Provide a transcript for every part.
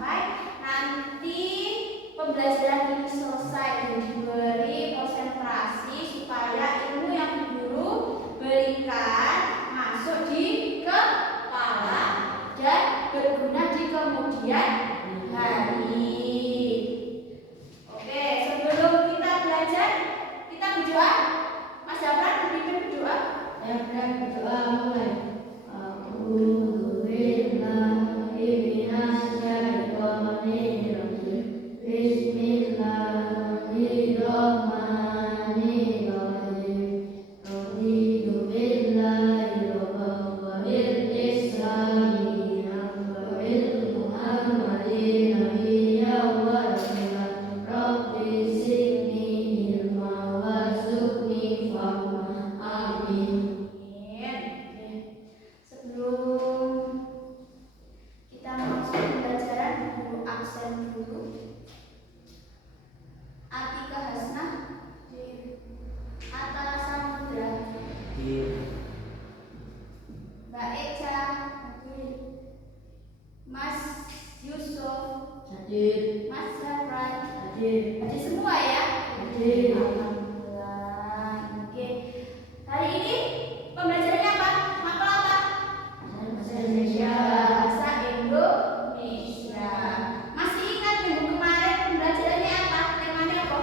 sampai nanti pembelajaran ini selesai dan diberi konsentrasi supaya ilmu yang guru berikan masuk di kepala dan berguna di kemudian hari. Oke, sebelum kita belajar, kita berdoa. Mas Jafar, pimpin berdoa. Jafar berdoa mulai. Mas Jafar, hadir semua ya? Hadir. Alhamdulillah. Oke. Hari ini pembelajarannya apa? Mapel apa? Bahasa Indonesia. Bahasa Indonesia. Masih ingat minggu kemarin pembelajarannya apa? Temanya apa?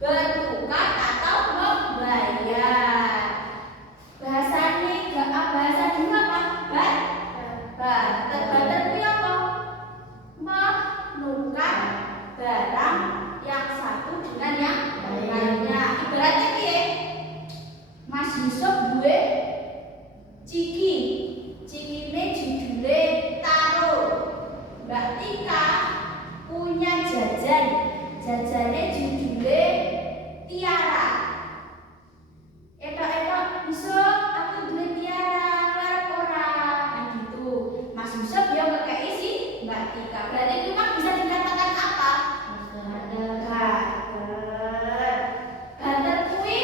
Bertukar atau membayar. Bahasa dua apa? Barter itu apa? Menukar barang yang satu dengan yang lainnya. Ibaratnya piye? Mas Yusuf duwe ciki. Cikine judule Taro. Mbak Tika punya jajan. Jajannya judule Tiara. Etok-etok Yusuf, aku duwe Tiara, arep ora. Nah gitu. Mas Yusuf dia ngekei si Mbak Tika. Berarti itu kan bisa dikatakan apa? Barter kuwi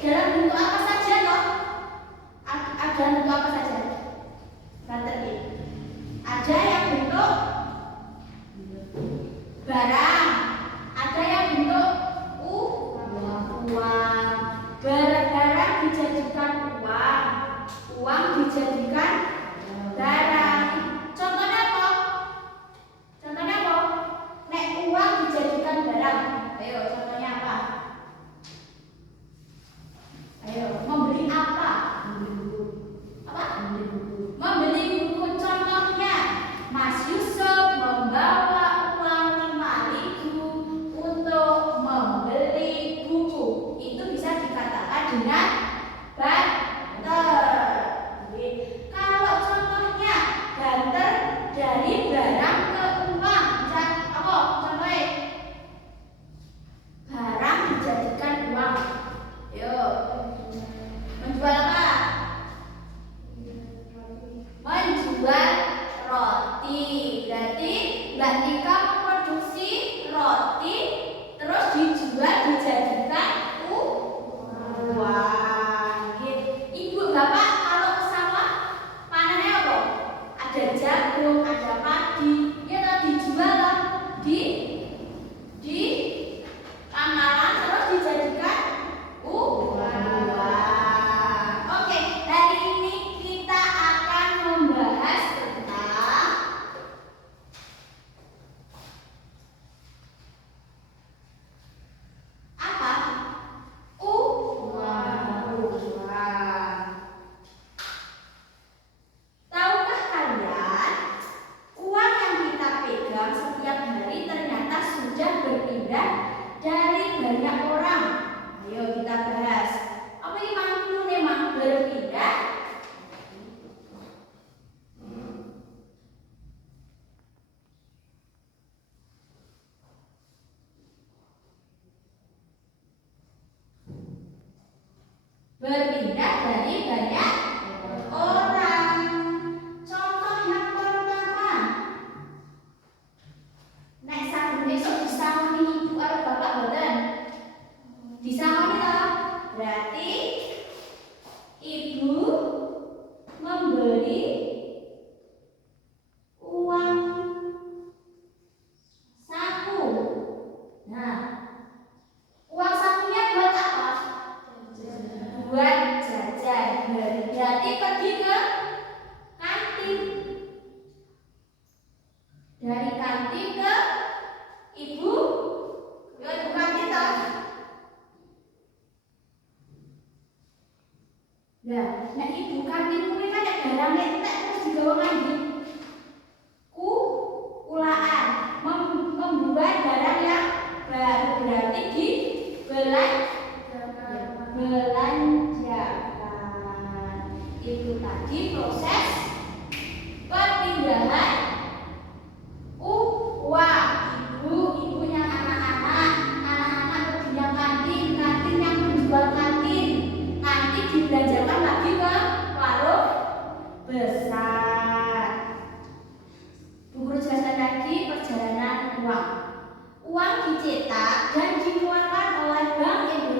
dalam bentuk apa saja toh? Ada bentuk apa saja? Barter ini. Ada yang bentuk barang, ada yang bentuk uang. Barang dijadikan uang, uang dijadikan barang. Contohnya apa? Contohnya apa? Nek uang dijadikan barang. Ayo, contohnya apa? Ayo, membeli apa? Apa? Membeli buku. Contohnya, Mas Yusuf membawa uang 5.000 untuk membeli buku. Itu bisa dikatakan dengan barter. Kalau contohnya barter dari barang ke uang, bisa apa? Contohnya barang dijadikan uang. Yuk, menjual apa? Menjual roti. Berarti Mbak Tika memproduksi roti terus dijual dijadikan uang. Ibu bapak kalau ke sawah panennya apa? Ada jagung, ada padi. Ya toh dijual toh di pangkalan terus dijadikan uang. Oke, hari ini kita akan membahas tentang apa? Uang. Tahukah kalian uang yang kita pegang setiap hari ternyata berarti belanjakan. Itu tadi proses perpindahan uang. Ibu yang anak-anak perginya kantin yang menjual kantin, nanti dibelanjakan lagi ke warung besar. Bu Guru jelaskan lagi perjalanan uang. Uang dicetak dan dikeluarkan oleh Bank Indonesia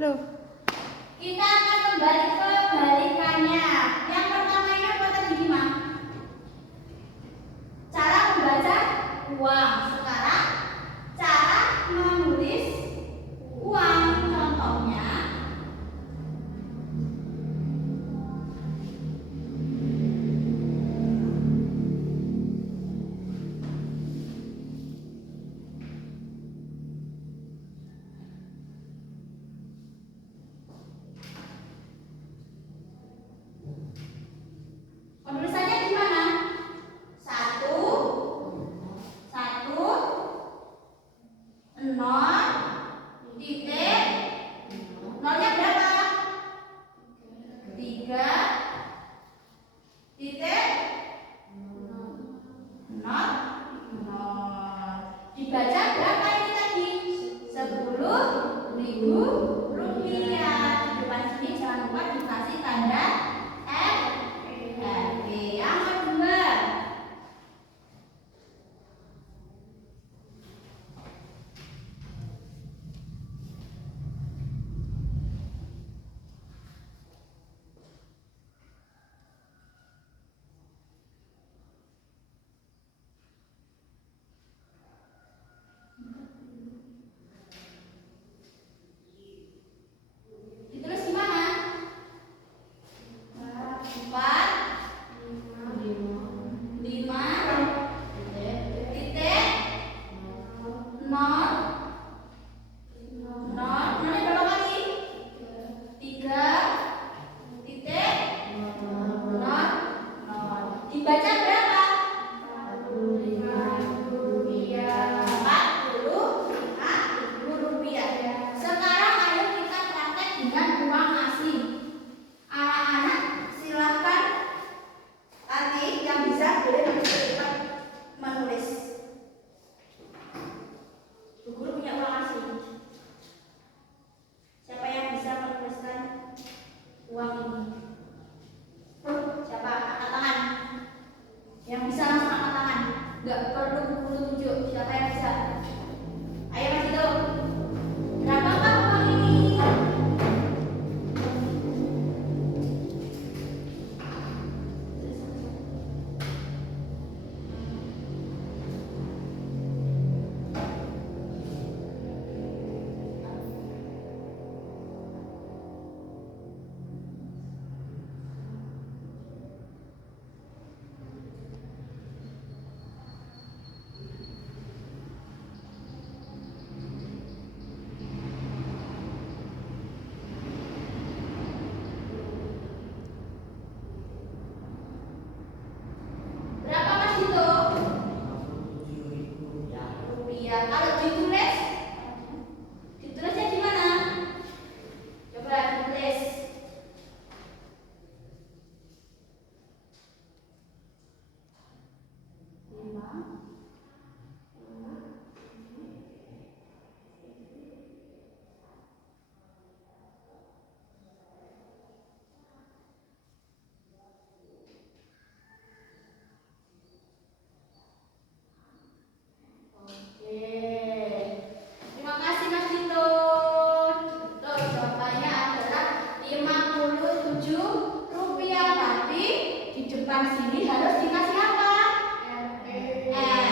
Loh, Kita akan kembali ke balikannya. Yang pertama ini apa tadi Bima? Cara membaca uang. Sekarang cara menulis uang. Contohnya penulisannya gimana? Satu, satu, nol, titik, nolnya berapa? Tiga, titik, nol, nol. Dibaca berapa ini tadi? 10.000 rupiah. Di depan sini jangan lupa dikasih tanda F. Oke, yang kedua. Ditulis gimana? 4, 5, titik, nol, nol. Nolnya berapa kali? 3, titik, nol, nol. Dibaca berapa? 45.000 rupiah. Sekarang ayo kita praktek dengan uang asli. Anak-anak silahkan nanti yang bisa boleh cepat menulis. Bu Guru punya uang asli. Siapa yang bisa menuliskan uang ini? Siapa? Angkat tangan. Yang bisa langsung angkat tangan. Nggak perlu Bu Guru tunjuk. Siapa yang bisa? Ayo Mas Dito. Berapakah uang ini? Berapa Mas Dito? Rupiah. Kalau ditulis, ditulisnya gimana? Coba ditulis. Oke. Terima kasih Mas Dito. Tuh, jawabannya adalah 57 rupiah. Tapi di depan sini harus dikasih apa? F.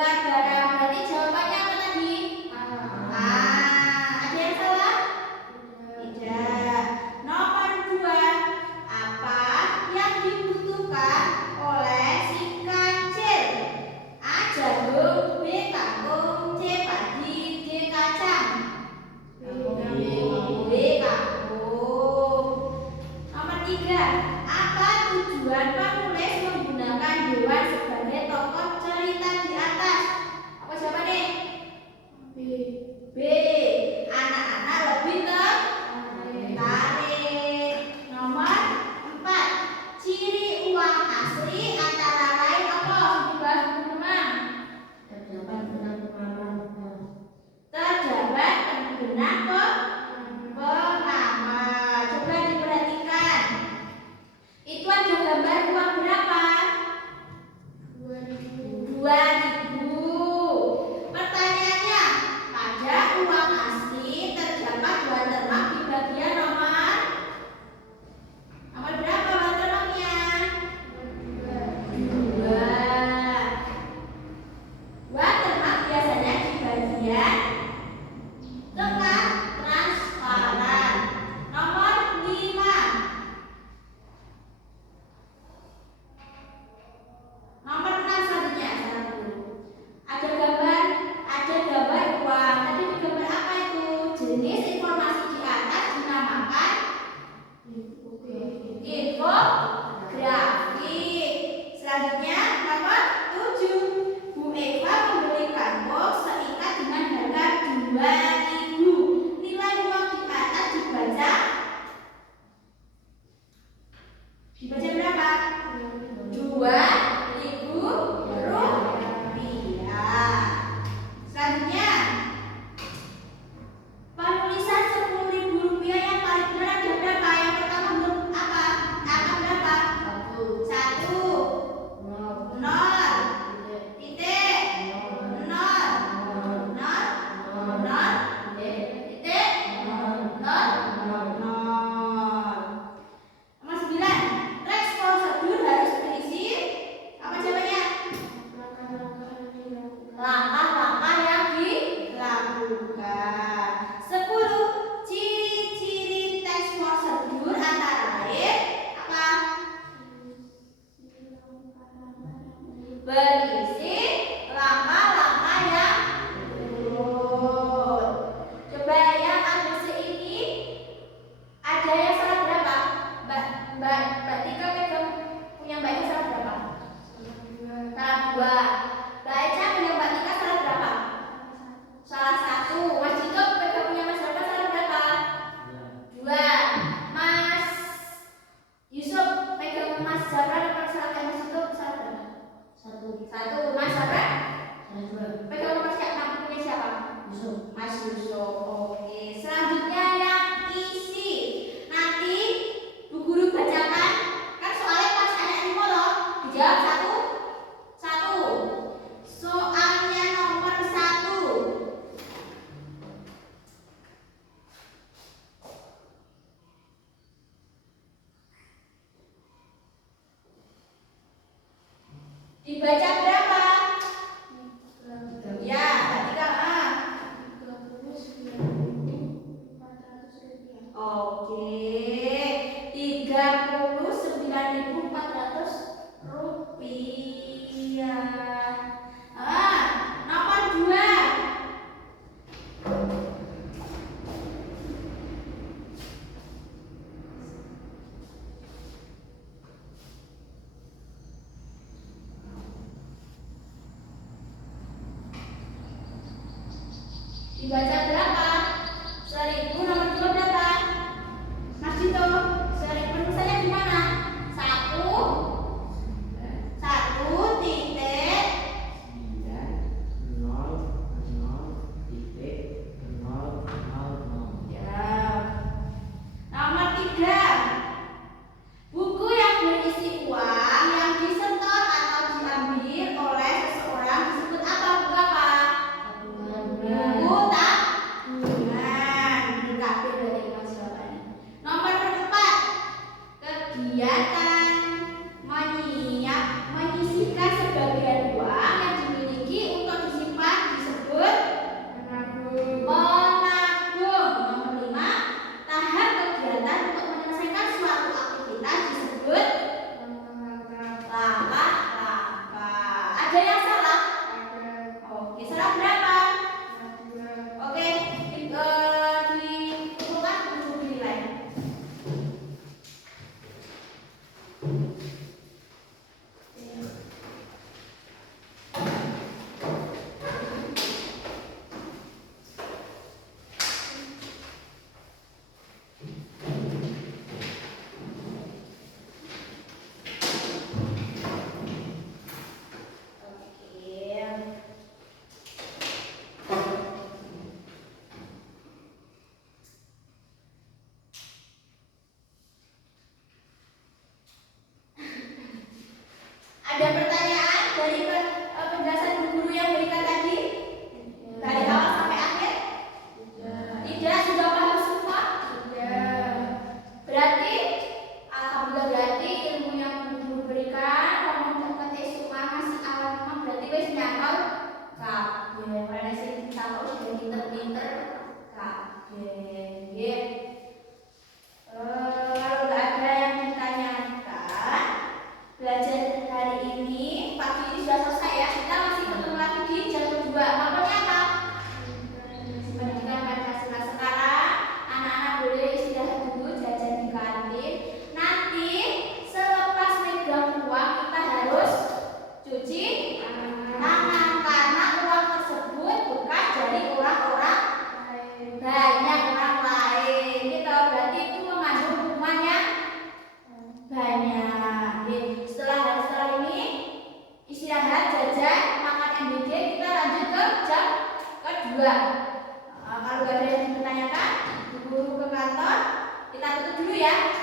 Selembar barang. Berarti jawabannya apa tadi? Ada yang salah? Tidak. Nomor 2. Apa yang dibutuhkan oleh si kancil? A. Jagung, B. kangkung, C. padi, D. kacang. B. kangkung. Nomor 3. Apa tujuan penulis menggunakan hewan sebagai tokoh cerita di atas? Apa jawabannya? B. Anak-anak lebih tertarik. Nomor 4. Ciri uang asli antara lain apa? Dibahas teman-teman. Terdapat benang pengaman. Terdapat benang pengaman. Coba diperhatikan. Itu ada gambar uang berapa? 2.000. Pertanyaannya, pada uang asli terdapat watermark di bagian nomor berapa watermarknya? 2. Watermark biasanya di bagian tengah transparan. Nomor 5. Nomor 6 selanjutnya. Ada gambar uang. Tadi di gambar apa itu? Jenis informasi di atas dinamakan infografik. Selanjutnya nomor 7. Bu Eva membelikan box seikat dengan harga 2.000. Nilai uang di atas dibaca berapa? 2.000 rupiah. Selanjutnya, penulisan 10.000 rupiah yang paling benar ada berapa? Yang pertama huruf apa? Angka berapa? 1, 0, titik, 0, 0, 0, titik, 0, 0. Nomor 9. Teks prosedur harus berisi apa jawabannya? Langkah-langkah yang dilakukan. 10. Ciri-ciri teks prosedur antara lain apa? Berisi langkah-langkah yang turun. Coba yang ABC ini ada yang salah berapa? Mbak Tika pegang punya Mbak Ika salah berapa? Salah 2. Mbak Eca punya Mbak Tika salah berapa? Salah 1. Mas Dito pegang punya Mas Rafa salah berapa? 2. Mas Yusuf pegang Mas Zabra dapat salah Mas Dito salah berapa? 1. Mas Zabra pegang nomor siapa? Punya siapa? Mas Yusuf. Oke. Selanjutnya yang isi. Nanti Bu Guru bacakan. Kan soalnya pas ada info loh. Dijawab satu. Soalnya nomor 1. Dibaca berapa? Ya, tadi kan. Oke, 39.400 rupiah. Nomor 2. Dibaca berapa? 1.000. Nomor 2 berapa? Mas Dito, 1.000 penulisannya gimana? 1 titik 900.00.00. ya. Nomor 3. Buku yang berisi uang yang disetor atau diambil oleh seseorang disebut apa? Buku apa? Buku Ya, pada sih kita harus pinter-pinter kaget. Kalau nggak ada yang ditanyakan, belajar hari ini pagi ini sudah selesai ya. Kita masih ketemu lagi di jam 2. Makanya apa? Pendidikan Pancasila. Sekarang anak-anak boleh istirahat dulu, jajan di kantin. Nanti selepas megang uang kita harus cuci tangan karena uang tersebut bukan dari orang-orang banyak orang lain. Gitu, berarti itu mengandung hukuman yang banyak. Jadi, setelah ini istirahat, jajan, makan MBG, kita lanjut ke jam kedua. Kalau gak ada yang ditanyakan, guru ke kantor, kita tutup dulu ya.